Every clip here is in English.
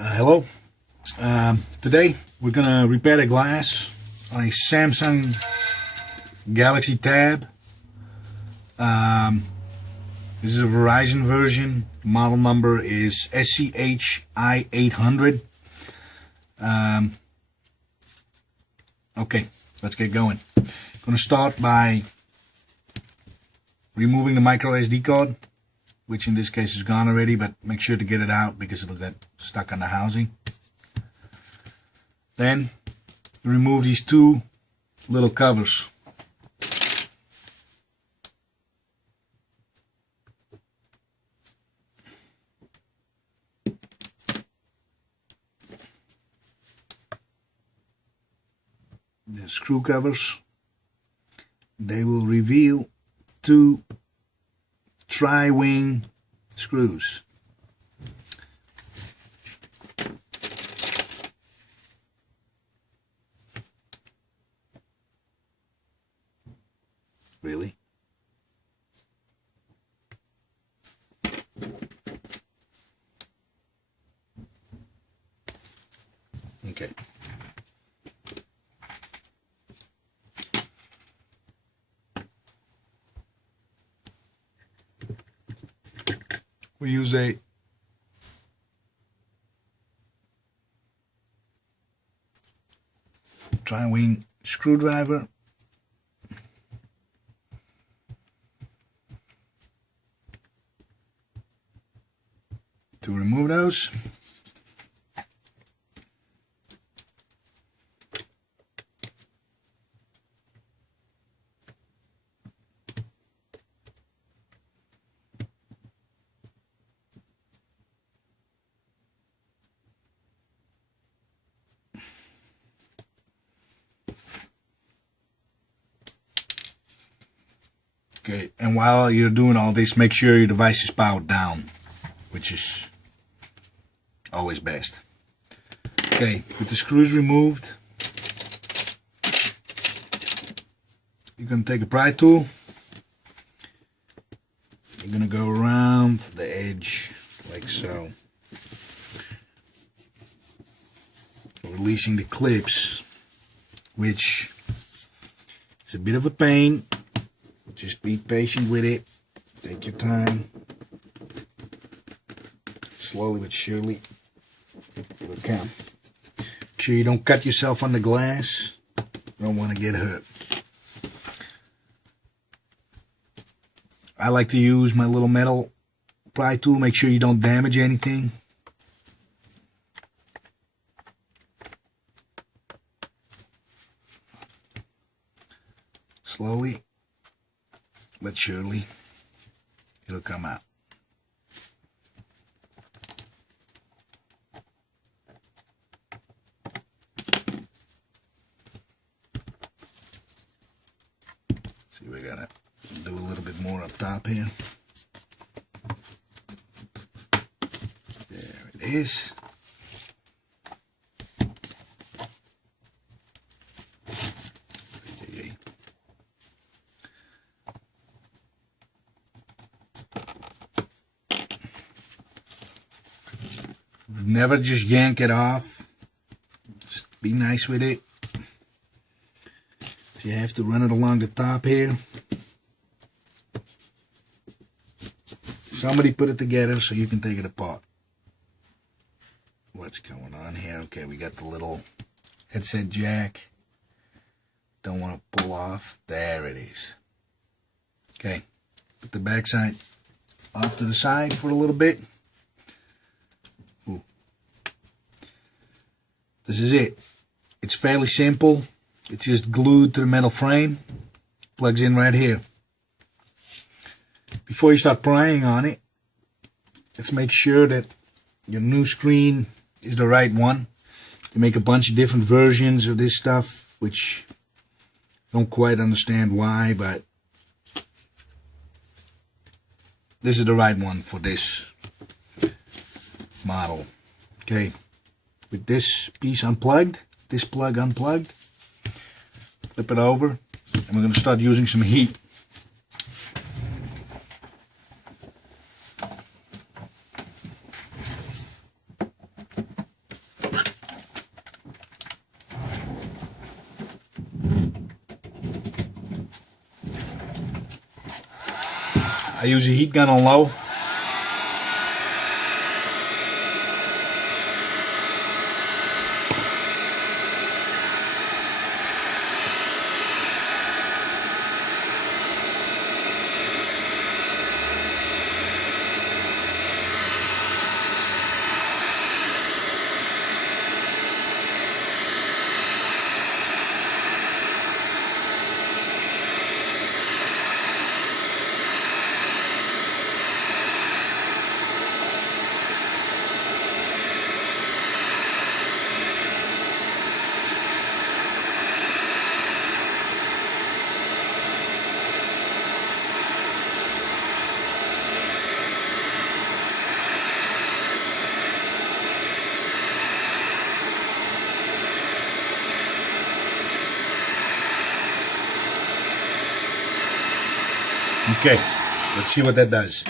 Hello. Today we're gonna repair the glass on a Samsung Galaxy Tab. This is a Verizon version. Model number is sch-I800. Okay, let's get going. I'm gonna start by removing the micro SD card, which in this case is gone already, but make sure to get it out because it'll get stuck on the housing. Then remove these two little covers. The screw covers. They will reveal two tri-wing screws. Really? Okay. We use a tri-wing screwdriver to remove those. Okay, and while you're doing all this, make sure your device is powered down, which is always best. Okay, with the screws removed, you're going to take a pry tool. You're going to go around the edge like so, releasing the clips, which is a bit of a pain. Just be patient with it. Take your time. Slowly but surely, it'll come. Make sure you don't cut yourself on the glass. You don't want to get hurt. I like to use my little metal pry tool. Make sure you don't damage anything. Slowly but surely, it'll come out. See, we gotta do a little bit more up top here. There it is. Never just yank it off. Just be nice with it. If you have to run it along the top here, somebody put it together so you can take it apart. What's going on here? Okay, we got the little headset jack. Don't want to pull off. There it is. Okay, put the backside off to the side for a little bit. Ooh. This is it. It's fairly simple. It's just glued to the metal frame. Plugs in right here. Before you start prying on it, let's make sure that your new screen is the right one. You make a bunch of different versions of this stuff, which I don't quite understand why, but this is the right one for this model. Okay. With this piece unplugged, this plug unplugged, flip it over, and we're going to start using some heat. I use a heat gun on low. Okay, let's see what that does.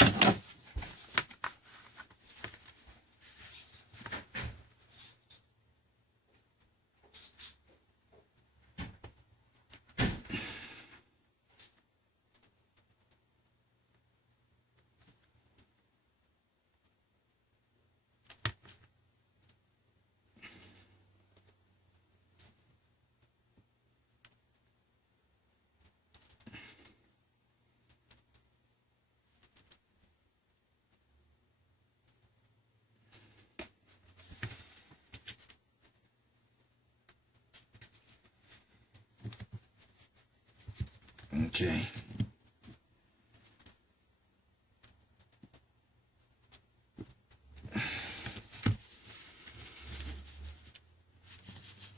Okay.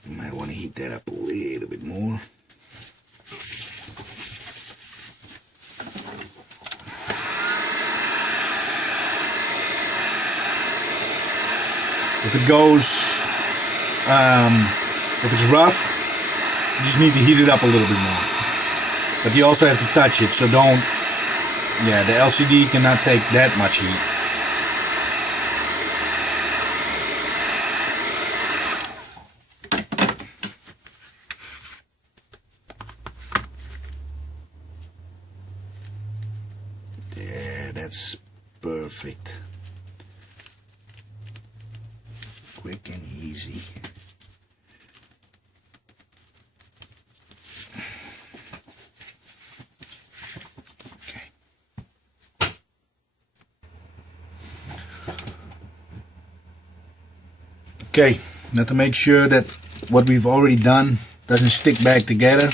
You might want to heat that up a little bit more. If it goes, if it's rough, you just need to heat it up a little bit more. But you also have to touch it, so don't, yeah, the LCD cannot take that much heat. There, that's perfect. Quick and easy. Okay, now to make sure that what we've already done doesn't stick back together,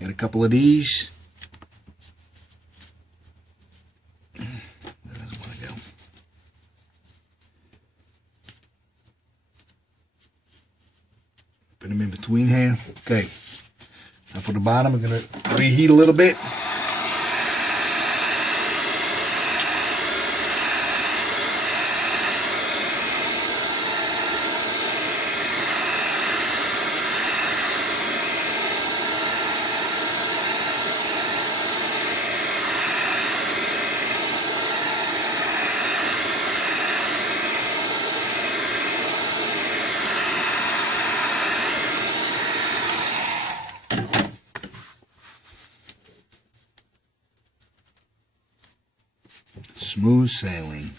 get a couple of these. That doesn't want to go. Put them in between here. Okay, now for the bottom, I'm going to reheat a little bit. Smooth sailing.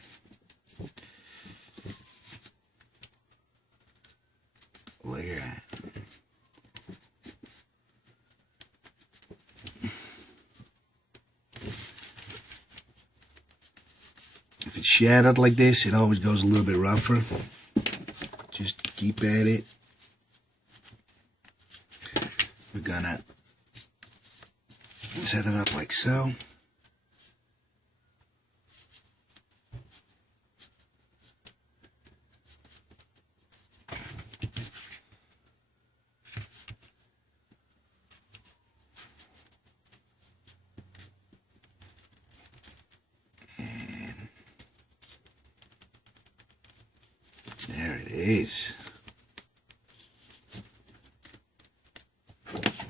Look at that. If it's shattered like this, it always goes a little bit rougher. Just keep at it. We're gonna set it up like so. There it is.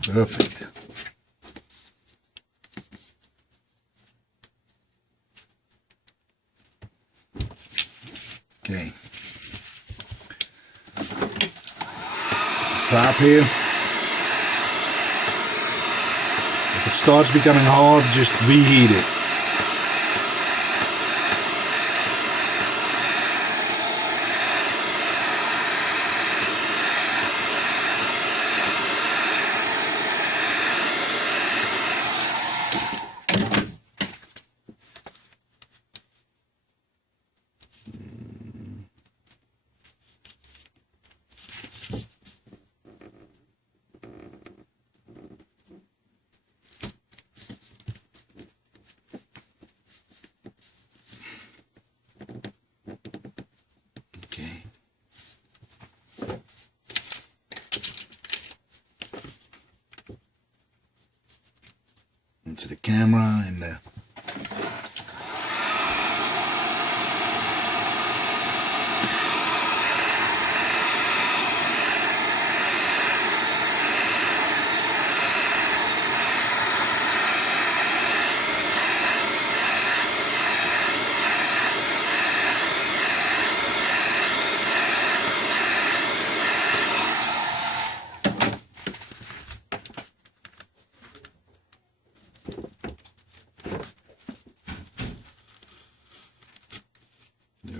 Perfect. Okay. Top here. If it starts becoming hard, just reheat it. Into the camera and there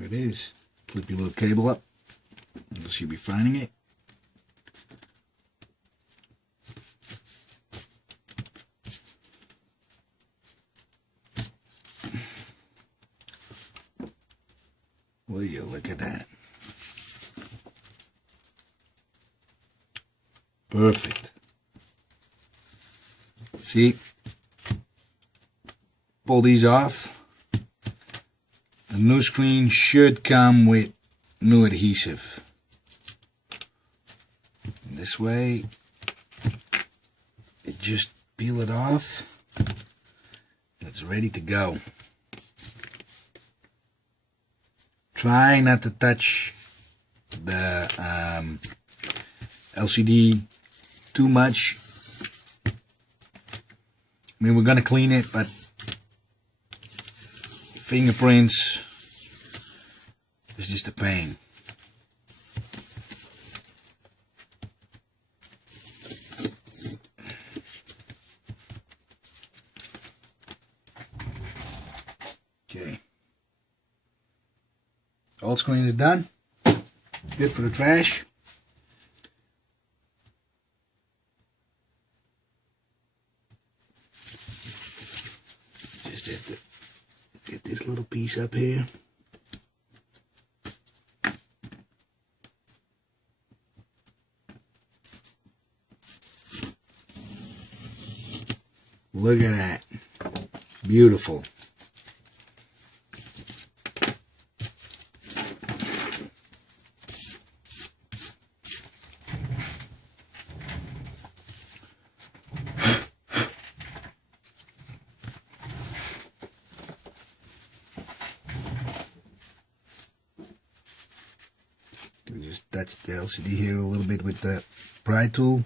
it is. Flip your little cable up. You should be finding it. Will you look at that? Perfect. See? Pull these off. The new screen should come with new adhesive. And this way, you just peel it off and it's ready to go. Try not to touch the LCD too much. I mean, we're going to clean it, but fingerprints is just a pain. Okay. All screen is done. Good for the trash. Just have to get this little piece up here. Look at that. Beautiful. Can we just touch the LCD here a little bit with the pry tool?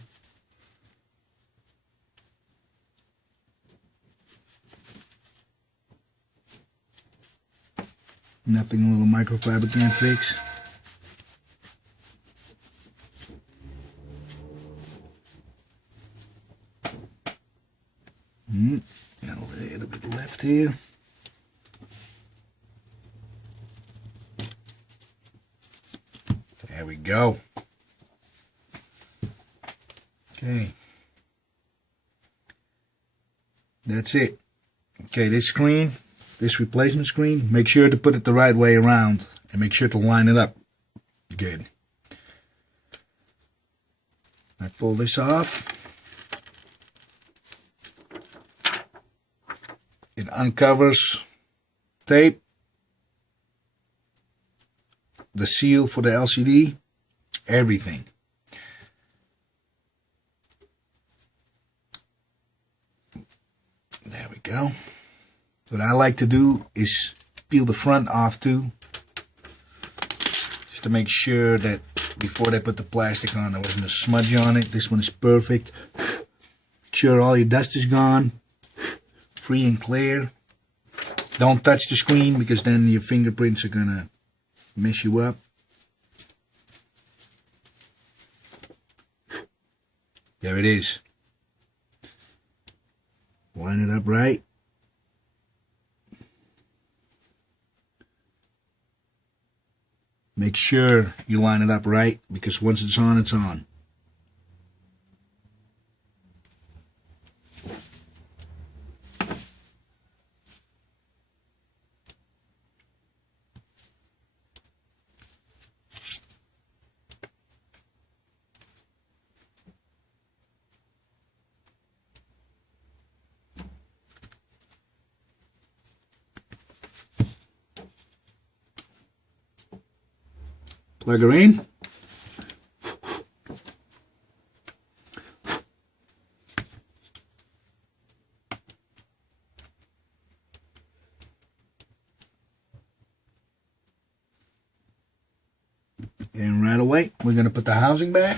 Nothing a little microfiber can't fix. Got a little bit left here. There we go. Okay. That's it. Okay, this screen, this replacement screen, make sure to put it the right way around and make sure to line it up good. I pull this off. It uncovers tape, the seal for the LCD, everything. There we go. What I like to do is peel the front off too, just to make sure that before they put the plastic on there wasn't a smudge on it. This one is perfect. Make sure all your dust is gone, free and clear. Don't touch the screen because then your fingerprints are gonna mess you up. There it is. Line it up right. Make sure you line it up right, because once it's on, it's on. Plug her in. And right away, we're going to put the housing back.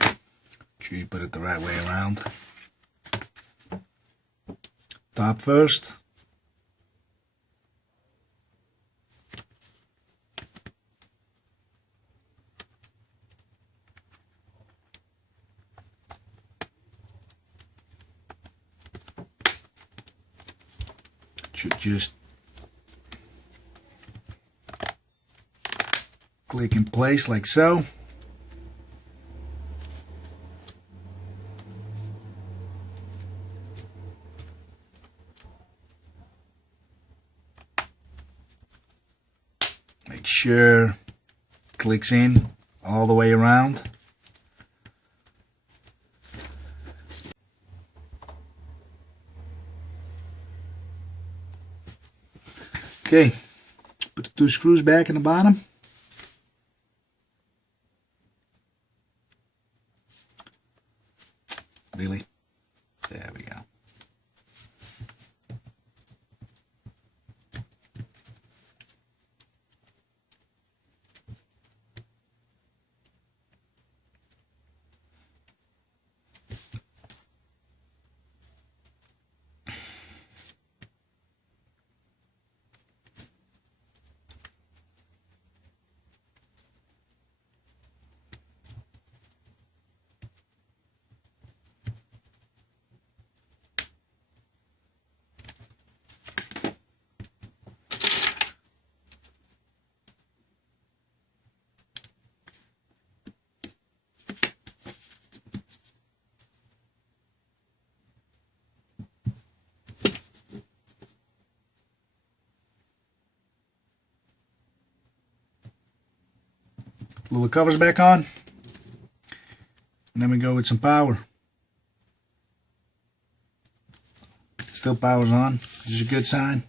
Make sure you put it the right way around. Top first. Should just click in place like so. Make sure it clicks in all the way around. Okay, put the 2 screws back in the bottom. Really? There we go. Glue the covers back on, and then we go with some power. Still power's on, which is a good sign.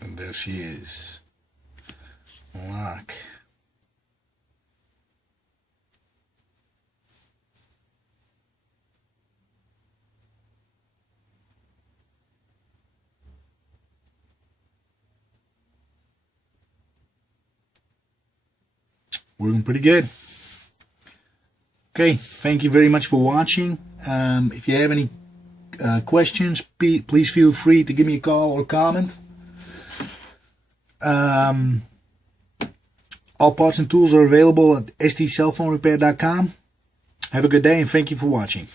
And there she is. Lock. Working pretty good. Okay, thank you very much for watching. If you have any questions, please feel free to give me a call or comment. All parts and tools are available at stcellphonerepair.com. Have a good day and thank you for watching.